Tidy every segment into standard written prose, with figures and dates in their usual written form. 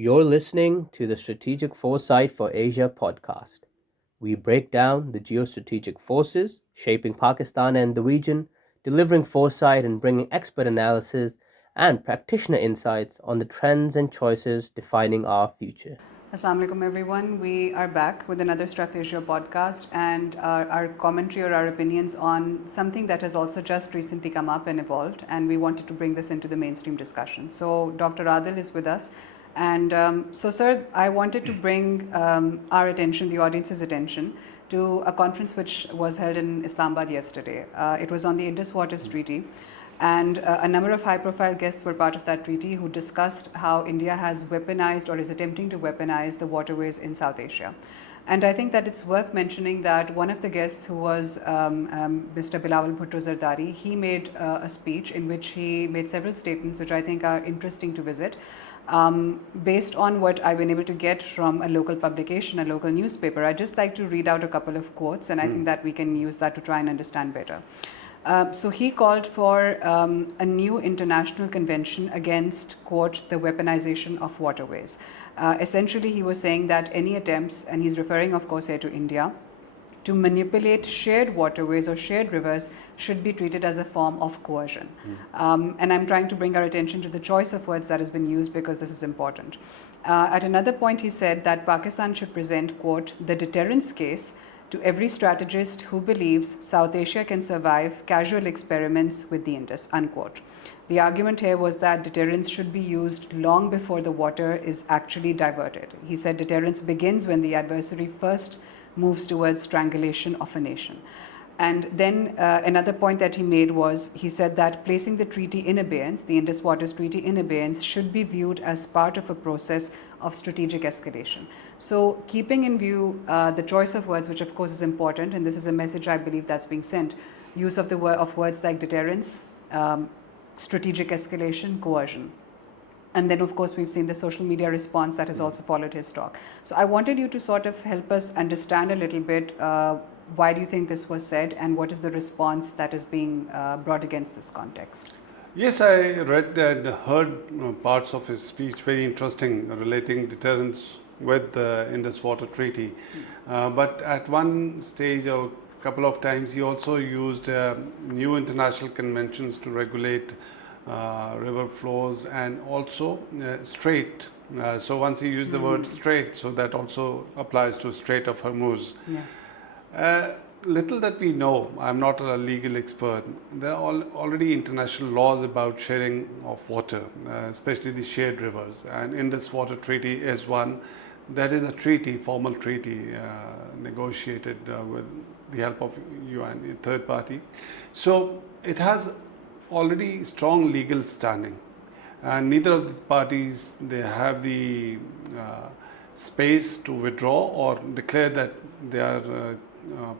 You're listening to the Strategic Foresight for Asia podcast. We break down the geostrategic forces shaping Pakistan and the region, delivering foresight and bringing expert analysis and practitioner insights on the trends and choices defining our future. Assalamu alaikum everyone. We are back with another Straff Asia podcast and our commentary or our opinions on something that has also just recently come up and evolved, and we wanted to bring this into the mainstream discussion. So Dr. Adil is with us, and sir, I wanted to bring our attention, the audience's attention, to a conference which was held in Islamabad yesterday. It was on the Indus Waters Treaty. And a number of high-profile guests were part of that treaty who discussed how India has weaponized or is attempting to weaponize the waterways in South Asia. And I think that it's worth mentioning that one of the guests, who was Mr. Bilawal Bhutto Zardari, he made a speech in which he made several statements which I think are interesting to visit. Based on what I've been able to get from a local publication, a local newspaper, I'd just like to read out a couple of quotes, and I think that we can use that to try and understand better. So he called for a new international convention against, quote, the weaponization of waterways. Essentially, he was saying that any attempts, and he's referring, of course, here to India, to manipulate shared waterways or shared rivers should be treated as a form of coercion. And I'm trying to bring our attention to the choice of words that has been used because this is important. At another point, he said that Pakistan should present, quote, the deterrence case to every strategist who believes South Asia can survive casual experiments with the Indus, unquote. The argument here was that deterrence should be used long before the water is actually diverted. He said deterrence begins when the adversary first moves towards strangulation of a nation. And then another point that he made was, he said that placing the treaty in abeyance, the Indus Waters Treaty in abeyance, should be viewed as part of a process of strategic escalation. So keeping in view the choice of words, which of course is important, and this is a message I believe that's being sent, use of words like deterrence, strategic escalation, coercion. And then, of course, we've seen the social media response that has also followed his talk. So I wanted you to sort of help us understand a little bit why do you think this was said, and what is the response that is being brought against this context? Yes, I read and heard parts of his speech, very interesting, relating deterrence with the Indus Water Treaty. But at one stage or a couple of times, he also used new international conventions to regulate river flows and also strait. So once he used the word strait, so that also applies to Strait of Hormuz. Yeah. Little that we know, I'm not a legal expert, there are already international laws about sharing of water, especially the shared rivers, and Indus Water Treaty is one. That is a treaty, formal treaty, negotiated with the help of UN, a third party. So it has already strong legal standing, and neither of the parties, they have the space to withdraw or declare that they are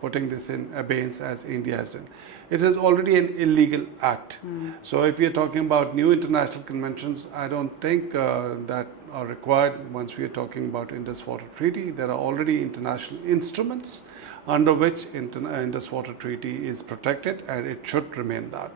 putting this in abeyance as India has done. It is already an illegal act. So if we are talking about new international conventions, I don't think that are required once we are talking about Indus Water Treaty. There are already international instruments under which Indus Water Treaty is protected, and it should remain that.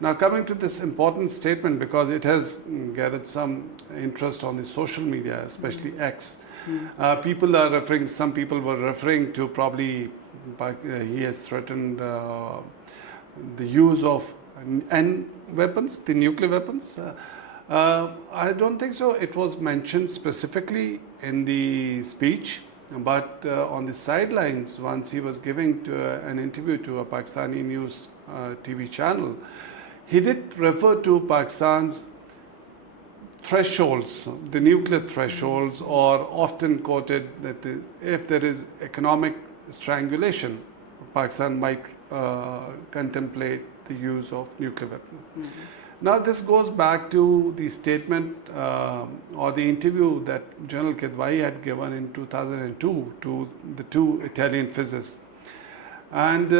Now, coming to this important statement, because it has gathered some interest on the social media, especially X. People are referring, some people were referring to probably he has threatened the use of N weapons, the nuclear weapons. I don't think so. It was mentioned specifically in the speech, but on the sidelines, once he was giving an interview to a Pakistani news TV channel, he did refer to Pakistan's thresholds, the nuclear thresholds, or often quoted that if there is economic strangulation, Pakistan might contemplate the use of nuclear weapons. Now this goes back to the statement or the interview that General Qidwai had given in 2002 to the two Italian physicists. And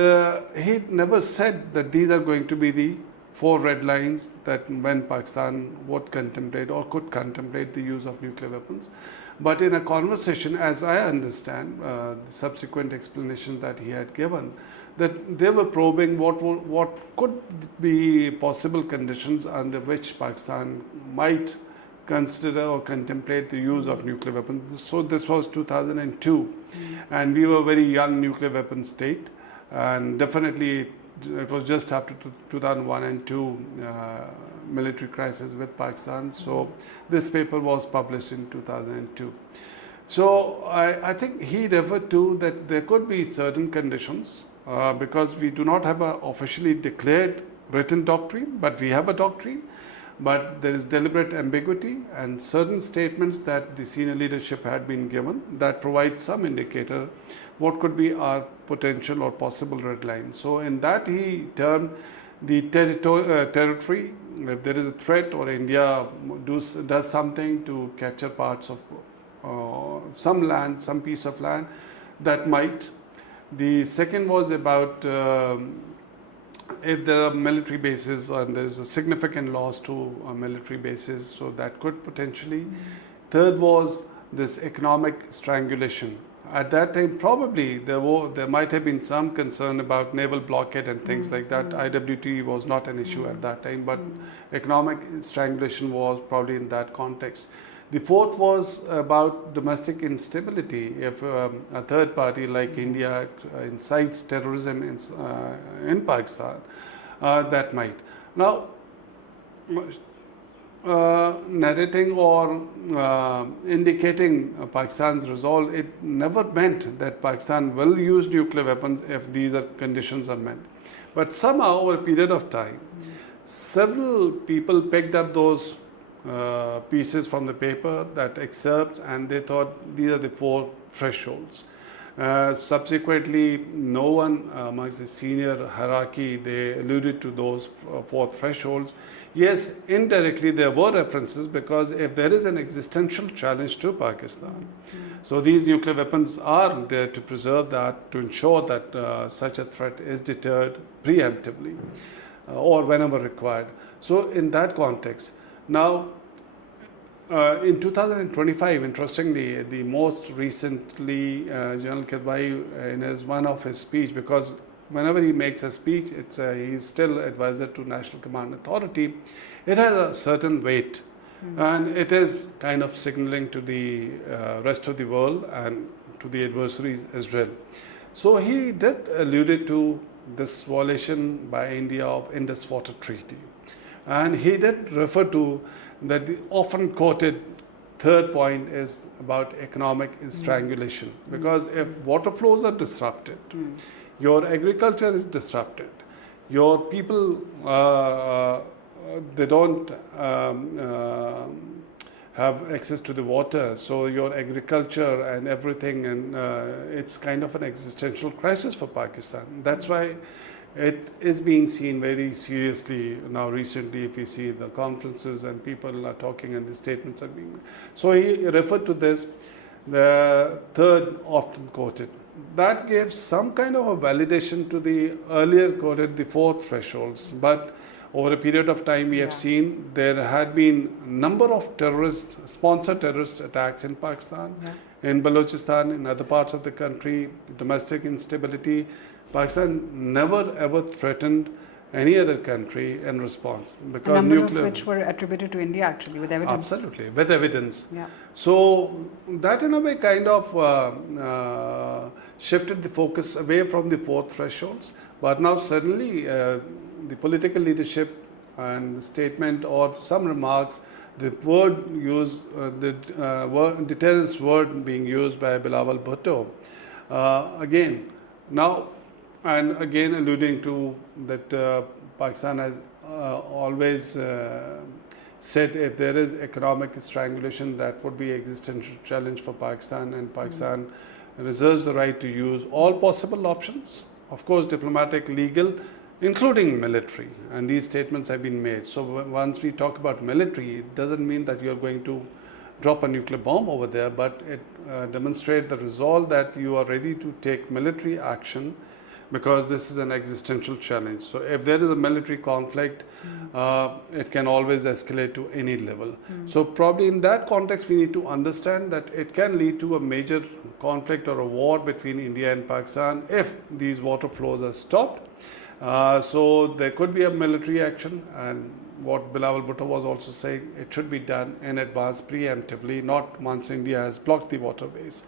he never said that these are going to be the 4 red lines that when Pakistan would contemplate or could contemplate the use of nuclear weapons. But in a conversation, as I understand, the subsequent explanation that he had given, that they were probing what could be possible conditions under which Pakistan might consider or contemplate the use of nuclear weapons. So this was 2002, and we were a very young nuclear weapon state, and definitely it was just after 2001 and 2 military crisis with Pakistan. So this paper was published in 2002. So I think he referred to that there could be certain conditions because we do not have an officially declared written doctrine, but we have a doctrine. But there is deliberate ambiguity and certain statements that the senior leadership had been given that provide some indicator what could be our potential or possible red line. So in that he termed the territory, if there is a threat or India does something to capture parts of some land, some piece of land, that might. The second was about if there are military bases and there is a significant loss to military bases, so that could potentially. Third was this economic strangulation. At that time, probably there might have been some concern about naval blockade and things like that. IWT was not an issue at that time, but economic strangulation was probably in that context. The fourth was about domestic instability. If a third party like India incites terrorism in Pakistan, that might. Now, narrating or indicating Pakistan's resolve, it never meant that Pakistan will use nuclear weapons if these conditions are met. But somehow, over a period of time, several people picked up those pieces from the paper, that excerpts, and they thought these are the 4 thresholds. Subsequently, no one amongst the senior hierarchy, they alluded to those 4 thresholds. Yes, indirectly there were references, because if there is an existential challenge to Pakistan, so these nuclear weapons are there to preserve that, to ensure that such a threat is deterred preemptively or whenever required. So in that context, now in 2025, interestingly, the most recently, General Qidwai, in one of his speech, because whenever he makes a speech, he's still advisor to National Command Authority, it has a certain weight, and it is kind of signaling to the rest of the world and to the adversaries as well. So he did allude to this violation by India of Indus Waters Treaty, and he did refer to that the often quoted third point is about economic strangulation, because if water flows are disrupted, your agriculture is disrupted, your people they don't have access to the water, so your agriculture and everything, and it's kind of an existential crisis for Pakistan. That's why it is being seen very seriously now recently. If you see the conferences and people are talking and the statements are being made. So he referred to this, the third often quoted. That gives some kind of a validation to the earlier quoted, the 4 thresholds. But over a period of time, we have seen there had been a number of sponsored terrorist attacks in Pakistan, in Balochistan, in other parts of the country, domestic instability. Pakistan never ever threatened any other country in response, because a number of which were attributed to India, actually, with evidence. Absolutely, with evidence. Yeah. So that in a way kind of shifted the focus away from the 4 thresholds. But now suddenly the political leadership and the statement or some remarks, the word used, deterrence word being used by Bilawal Bhutto, again now, and again alluding to that Pakistan has always said if there is economic strangulation, that would be an existential challenge for Pakistan, and Pakistan reserves the right to use all possible options, of course diplomatic, legal, including military, and these statements have been made. So once we talk about military, it doesn't mean that you're going to drop a nuclear bomb over there, but it demonstrates the resolve that you are ready to take military action, because this is an existential challenge. So if there is a military conflict, it can always escalate to any level. So probably in that context, we need to understand that it can lead to a major conflict or a war between India and Pakistan if these water flows are stopped. So there could be a military action, and what Bilawal Bhutto was also saying, it should be done in advance, preemptively, not once India has blocked the waterways.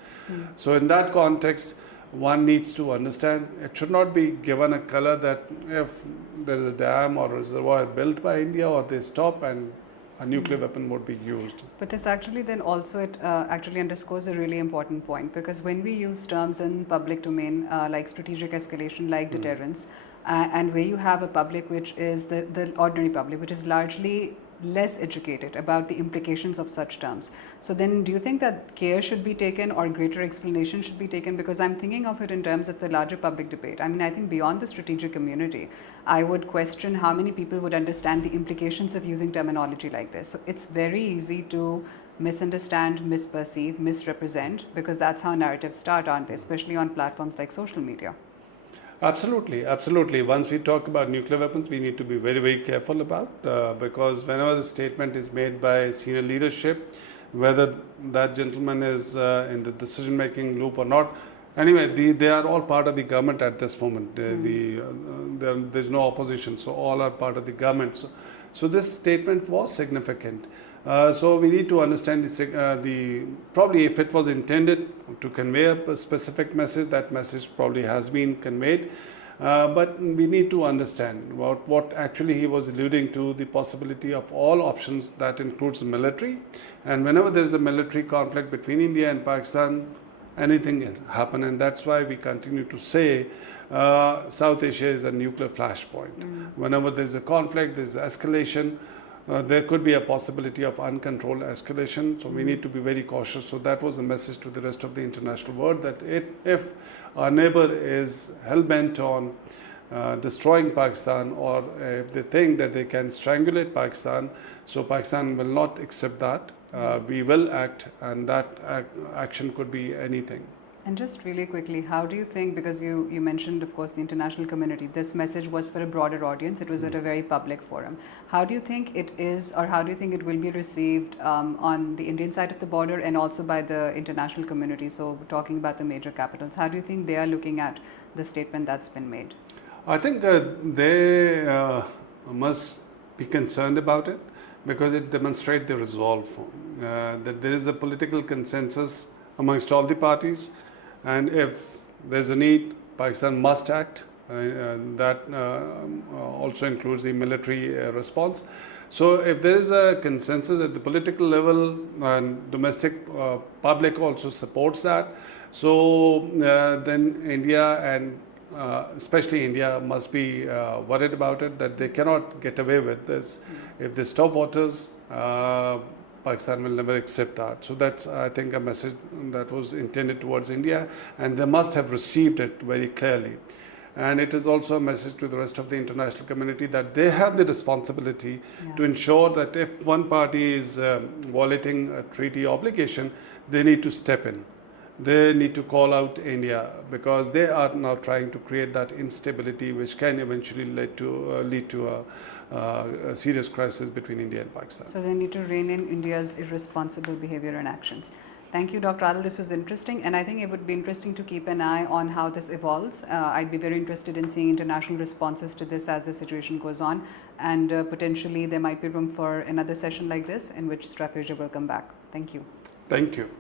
So in that context, one needs to understand it should not be given a color that if there is a dam or reservoir built by India, or they stop and a nuclear weapon would be used. But this actually then also it actually underscores a really important point, because when we use terms in public domain like strategic escalation, like deterrence, and where you have a public which is the ordinary public, which is largely less educated about the implications of such terms. So then do you think that care should be taken or greater explanation should be taken? Because I'm thinking of it in terms of the larger public debate. I mean, I think beyond the strategic community, I would question how many people would understand the implications of using terminology like this. So it's very easy to misunderstand, misperceive, misrepresent, because that's how narratives start, aren't they? Especially on platforms like social media. Absolutely, absolutely. Once we talk about nuclear weapons, we need to be very, very careful about because whenever the statement is made by senior leadership, whether that gentleman is in the decision-making loop or not, anyway, they are all part of the government at this moment. There's no opposition, so all are part of the government. So this statement was significant. So we need to understand the probably if it was intended to convey a specific message, that message probably has been conveyed. But we need to understand what actually he was alluding to, the possibility of all options that includes military. And whenever there is a military conflict between India and Pakistan, anything can happen. And that's why we continue to say South Asia is a nuclear flashpoint. Whenever there's a conflict, there's escalation. There could be a possibility of uncontrolled escalation, so we need to be very cautious. So that was a message to the rest of the international world that if our neighbor is hell-bent on destroying Pakistan, or if they think that they can strangulate Pakistan, so Pakistan will not accept that. We will act, and that action could be anything. And just really quickly, how do you think, because you mentioned, of course, the international community, this message was for a broader audience, it was at a very public forum. How do you think it is, or how do you think it will be received on the Indian side of the border and also by the international community? So talking about the major capitals, how do you think they are looking at the statement that's been made? I think they must be concerned about it, because it demonstrates the resolve that there is a political consensus amongst all the parties. And if there's a need, Pakistan must act. That also includes the military response. So if there is a consensus at the political level, and domestic public also supports that, so then India and especially India must be worried about it, that they cannot get away with this. If they stop waters, Pakistan will never accept that. So that's, I think, a message that was intended towards India, and they must have received it very clearly. And it is also a message to the rest of the international community that they have the responsibility to ensure that if one party is violating a treaty obligation, they need to step in. They need to call out India, because they are now trying to create that instability which can eventually lead to a serious crisis between India and Pakistan. So they need to rein in India's irresponsible behavior and actions. Thank you, Dr. Adil. This was interesting, and I think it would be interesting to keep an eye on how this evolves. I'd be very interested in seeing international responses to this as the situation goes on, and potentially there might be room for another session like this in which Straff Asia will come back. Thank you. Thank you.